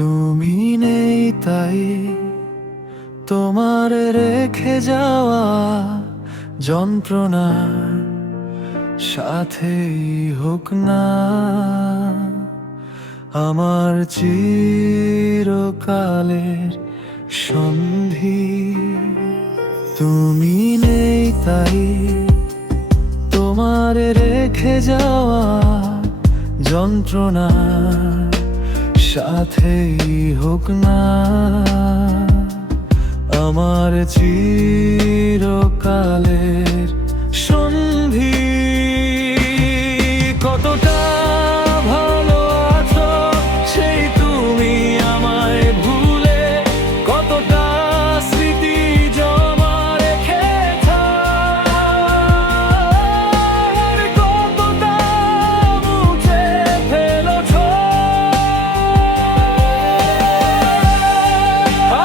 তুমি নেই তাই তোমার রেখে যাওয়া যন্ত্রণার সাথেই হোক না আমার চিরকালের সন্ধি। তুমি নেই তাই তোমার রেখে যাওয়া যন্ত্রণার সাথেই হোক না আমার চিরকালের সন্ধি। কতটা ভালো আছো সেই তুমি আমায় ভুলে, কতটা স্মৃতি জমা রেখে কতটা মুছে ফেলেছ।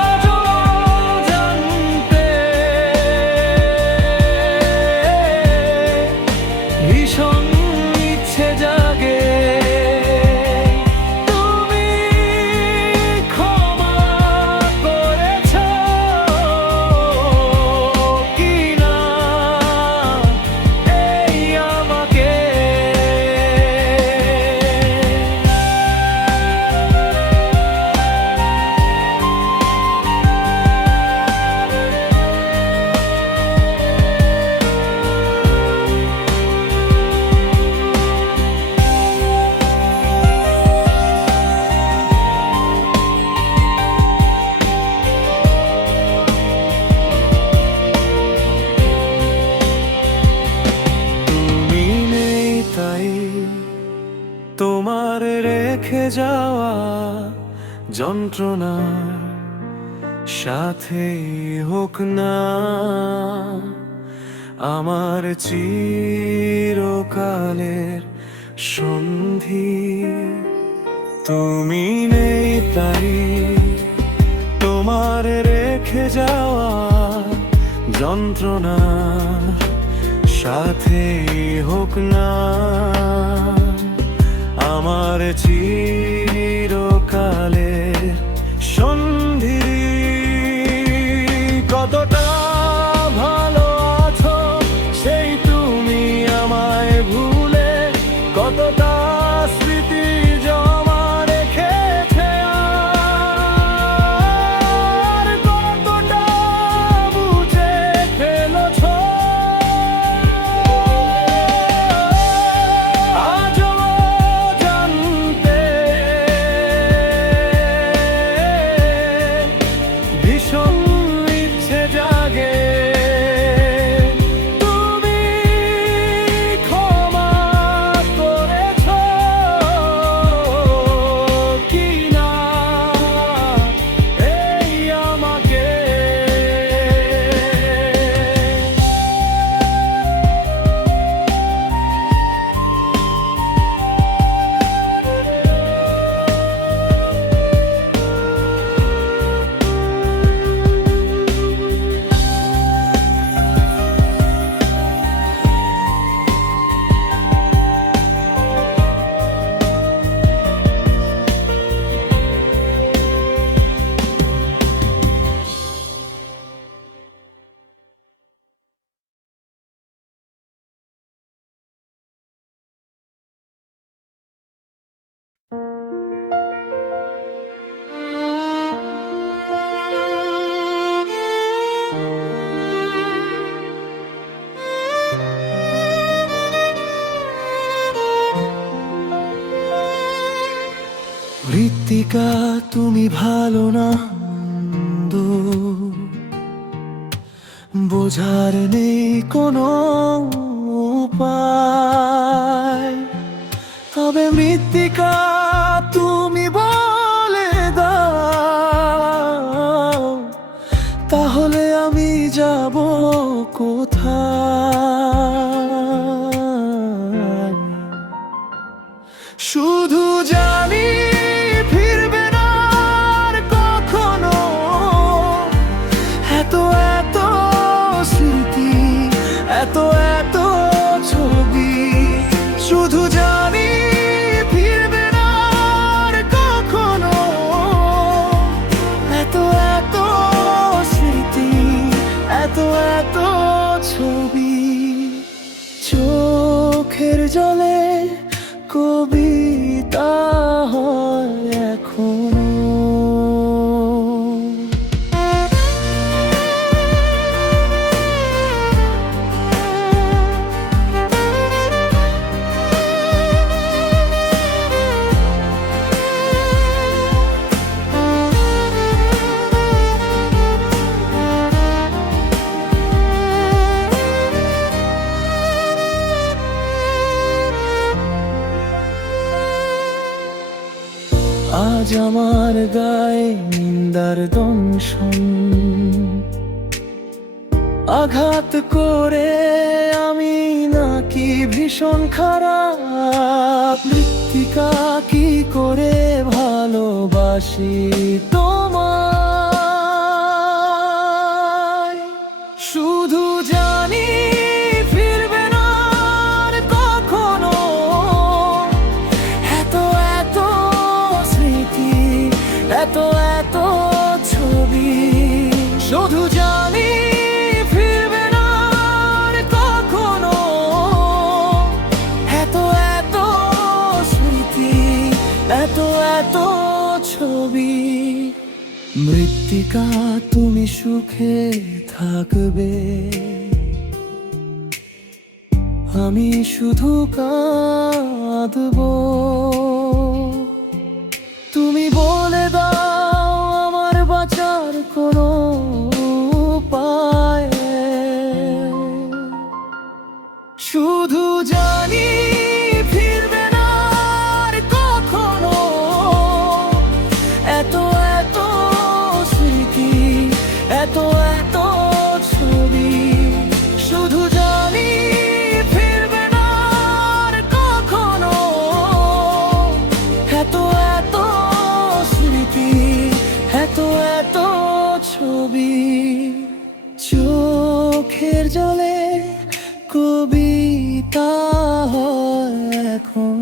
আজও জানতে ভীষণ ইচ্ছে জাগে তুমি ক্ষমা করেছ কিনা এই আমাকে। তুমি নেই তাই তোমার রেখে যাওয়া যন্ত্রণার সাথে হোক না আমার চিরকালের সন্ধি। তুমি নেই তাই তোমার রেখে যাওয়া যন্ত্রণার সাথে হোক না আমার চিরকালের সন্ধি। কতটা ভালো আছো সেই তুমি আমায় ভুলে, কতটা স্মৃতি জমা রেখেছে আর কতটা মুছে ফেলেছ। আজও জানতে ভীষণ ইচ্ছে জাগে তুমি ক্ষমা করেছ কিনা এই আমাকে। ঋত্বিকা তুমি ভালো না মন্দ বোঝার নেই কোনো উপায়, তবে মৃত্তিকা তুমি বলে দাও তাহলে আমি যাব কোথায়। শুধু জানি ফিরবে না আর কখনো এত এত স্মৃতি, এত এত ছবি। শুধু জানি ফিরবে না জলে কবিতা হয় এখনো। আজ আমার গায়ে নিন্দার দংশন, আঘাত করে আমি নাকি ভীষণ খারাপ। মৃত্তিকা কি করে ভালোবাসি তোমায়, শুধু জানি ফিরবে না আর কখনো। এত এত স্মৃতি, এত এত ছবি, শুধু জানি ফিরবে না আর কখনো। এত এত স্মৃতি, এত এত ছবি। মৃত্তিকা তুমি সুখে থাকবে, আমি শুধু কাঁদবো। তুমি বলে দাও আমার বাঁচার কোনো উপায়, শুধু জানি ফিরবে না আর কখনো। এত এত স্মৃতি, এত এত ছবি, শুধু জানি ফিরবে না আর কখনো। এত এত স্মৃতি, এত এত ছবি। চোখের জলে কবিতা হয় এখন।